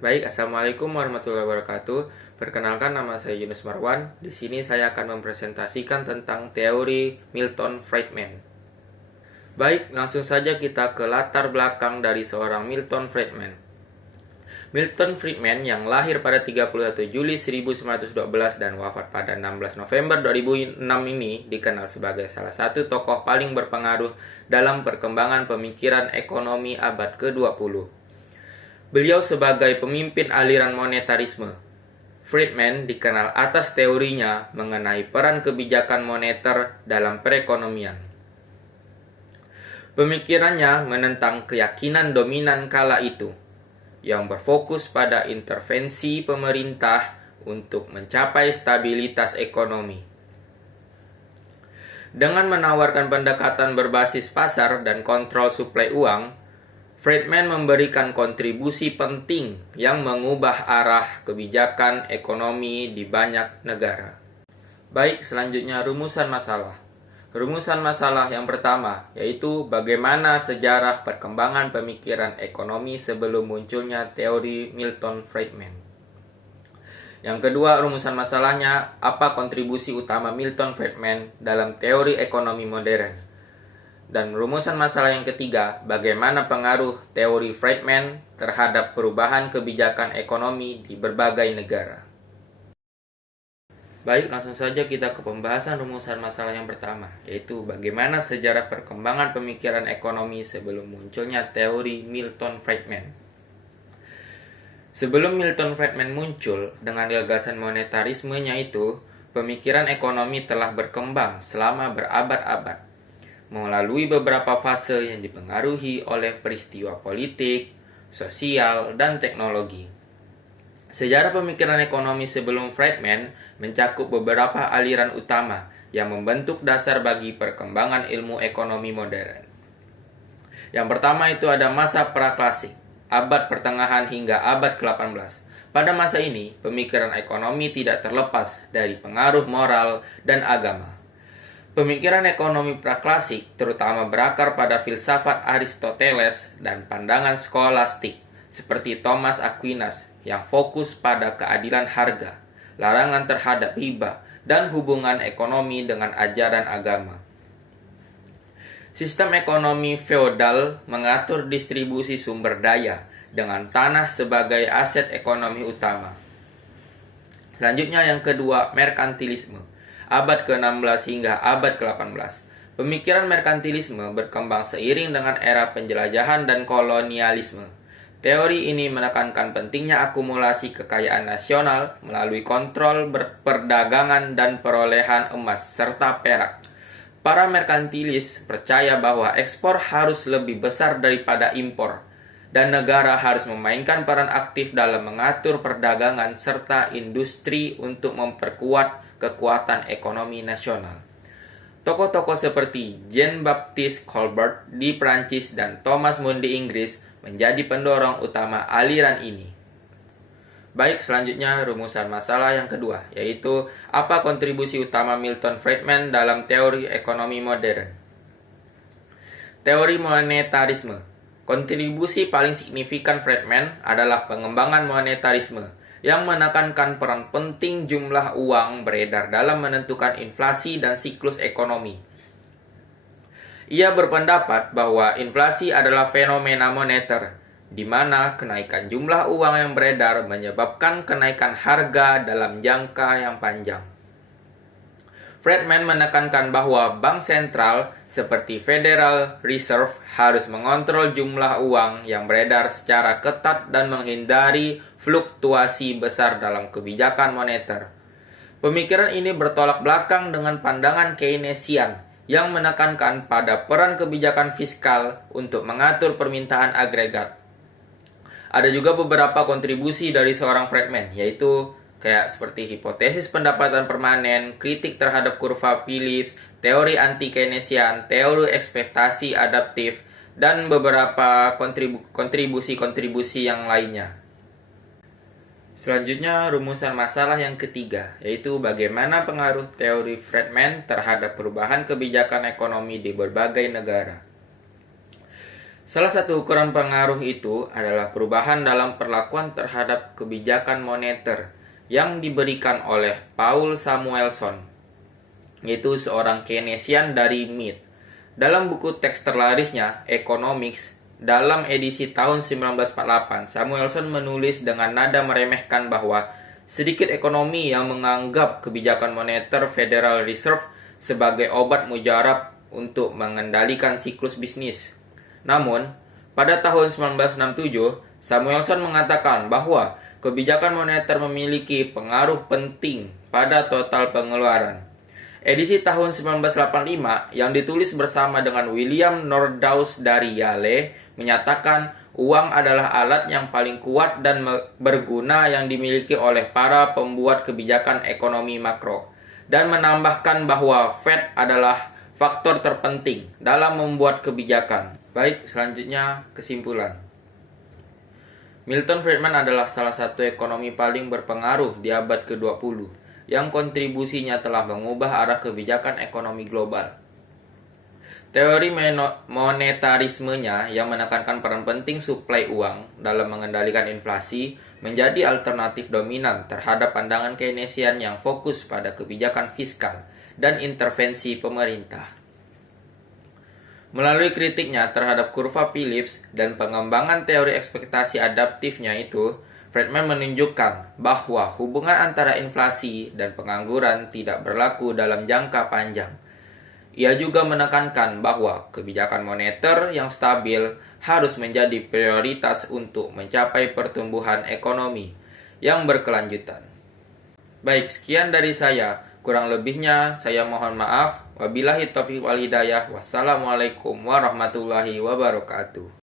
Baik, Assalamualaikum warahmatullahi wabarakatuh. Perkenalkan, nama saya Yunus Marwan. Di sini saya akan mempresentasikan tentang teori Milton Friedman. Baik, langsung saja kita ke latar belakang dari seorang Milton Friedman. Milton Friedman yang lahir pada 31 Juli 1912 dan wafat pada 16 November 2006 ini dikenal sebagai salah satu tokoh paling berpengaruh dalam perkembangan pemikiran ekonomi abad ke-20. Beliau sebagai pemimpin aliran monetarisme. Friedman dikenal atas teorinya mengenai peran kebijakan moneter dalam perekonomian. Pemikirannya menentang keyakinan dominan kala itu, yang berfokus pada intervensi pemerintah untuk mencapai stabilitas ekonomi. Dengan menawarkan pendekatan berbasis pasar dan kontrol suplai uang, Friedman memberikan kontribusi penting yang mengubah arah kebijakan ekonomi di banyak negara. Baik, selanjutnya rumusan masalah. Rumusan masalah yang pertama yaitu bagaimana sejarah perkembangan pemikiran ekonomi sebelum munculnya teori Milton Friedman. Yang kedua, rumusan masalahnya apa kontribusi utama Milton Friedman dalam teori ekonomi modern. Dan rumusan masalah yang ketiga, bagaimana pengaruh teori Friedman terhadap perubahan kebijakan ekonomi di berbagai negara. Baik, langsung saja kita ke pembahasan rumusan masalah yang pertama, yaitu bagaimana sejarah perkembangan pemikiran ekonomi sebelum munculnya teori Milton Friedman. Sebelum Milton Friedman muncul dengan gagasan monetarismenya itu, pemikiran ekonomi telah berkembang selama berabad-abad, melalui beberapa fase yang dipengaruhi oleh peristiwa politik, sosial, dan teknologi. Sejarah pemikiran ekonomi sebelum Friedman mencakup beberapa aliran utama yang membentuk dasar bagi perkembangan ilmu ekonomi modern. Yang pertama itu ada masa praklasik, abad pertengahan hingga abad ke-18. Pada masa ini, pemikiran ekonomi tidak terlepas dari pengaruh moral dan agama. Pemikiran ekonomi praklasik terutama berakar pada filsafat Aristoteles dan pandangan skolastik seperti Thomas Aquinas yang fokus pada keadilan harga, larangan terhadap riba, dan hubungan ekonomi dengan ajaran agama. Sistem ekonomi feodal mengatur distribusi sumber daya dengan tanah sebagai aset ekonomi utama. Selanjutnya yang kedua, merkantilisme. Abad ke-16 hingga abad ke-18. Pemikiran merkantilisme berkembang seiring dengan era penjelajahan dan kolonialisme. Teori ini menekankan pentingnya akumulasi kekayaan nasional melalui kontrol perdagangan dan perolehan emas serta perak. Para merkantilis percaya bahwa ekspor harus lebih besar daripada impor, dan negara harus memainkan peran aktif dalam mengatur perdagangan serta industri untuk memperkuat kekuatan ekonomi nasional. Tokoh-tokoh seperti Jean-Baptiste Colbert di Prancis dan Thomas More di Inggris menjadi pendorong utama aliran ini. Baik, selanjutnya rumusan masalah yang kedua, yaitu apa kontribusi utama Milton Friedman dalam teori ekonomi modern. Teori monetarisme. Kontribusi paling signifikan Friedman adalah pengembangan monetarisme yang menekankan peran penting jumlah uang beredar dalam menentukan inflasi dan siklus ekonomi. Ia berpendapat bahwa inflasi adalah fenomena moneter, di mana kenaikan jumlah uang yang beredar menyebabkan kenaikan harga dalam jangka yang panjang. Friedman menekankan bahwa bank sentral seperti Federal Reserve harus mengontrol jumlah uang yang beredar secara ketat dan menghindari fluktuasi besar dalam kebijakan moneter. Pemikiran ini bertolak belakang dengan pandangan Keynesian yang menekankan pada peran kebijakan fiskal untuk mengatur permintaan agregat. Ada juga beberapa kontribusi dari seorang Friedman, yaitu kayak seperti hipotesis pendapatan permanen, kritik terhadap kurva Phillips, teori anti-Keynesian, teori ekspektasi adaptif, dan beberapa kontribusi-kontribusi yang lainnya. Selanjutnya, rumusan masalah yang ketiga, yaitu bagaimana pengaruh teori Friedman terhadap perubahan kebijakan ekonomi di berbagai negara. Salah satu ukuran pengaruh itu adalah perubahan dalam perlakuan terhadap kebijakan moneter yang diberikan oleh Paul Samuelson, yaitu seorang Keynesian dari MIT. Dalam buku teks terlarisnya, Economics, dalam edisi tahun 1948, Samuelson menulis dengan nada meremehkan bahwa sedikit ekonomi yang menganggap kebijakan moneter Federal Reserve sebagai obat mujarab untuk mengendalikan siklus bisnis. Namun, pada tahun 1967, Samuelson mengatakan bahwa kebijakan moneter memiliki pengaruh penting pada total pengeluaran. Edisi tahun 1985 yang ditulis bersama dengan William Nordhaus dari Yale menyatakan uang adalah alat yang paling kuat dan berguna yang dimiliki oleh para pembuat kebijakan ekonomi makro, dan menambahkan bahwa Fed adalah faktor terpenting dalam membuat kebijakan. Baik, selanjutnya kesimpulan. Milton Friedman adalah salah satu ekonomi paling berpengaruh di abad ke-20 yang kontribusinya telah mengubah arah kebijakan ekonomi global. Teori monetarismenya yang menekankan peran penting suplai uang dalam mengendalikan inflasi menjadi alternatif dominan terhadap pandangan Keynesian yang fokus pada kebijakan fiskal dan intervensi pemerintah. Melalui kritiknya terhadap kurva Phillips dan pengembangan teori ekspektasi adaptifnya itu, Friedman menunjukkan bahwa hubungan antara inflasi dan pengangguran tidak berlaku dalam jangka panjang. Ia juga menekankan bahwa kebijakan moneter yang stabil harus menjadi prioritas untuk mencapai pertumbuhan ekonomi yang berkelanjutan. Baik, sekian dari saya. Kurang lebihnya saya mohon maaf. Wabillahi taufiq wal hidayah. Wassalamualaikum warahmatullahi wabarakatuh.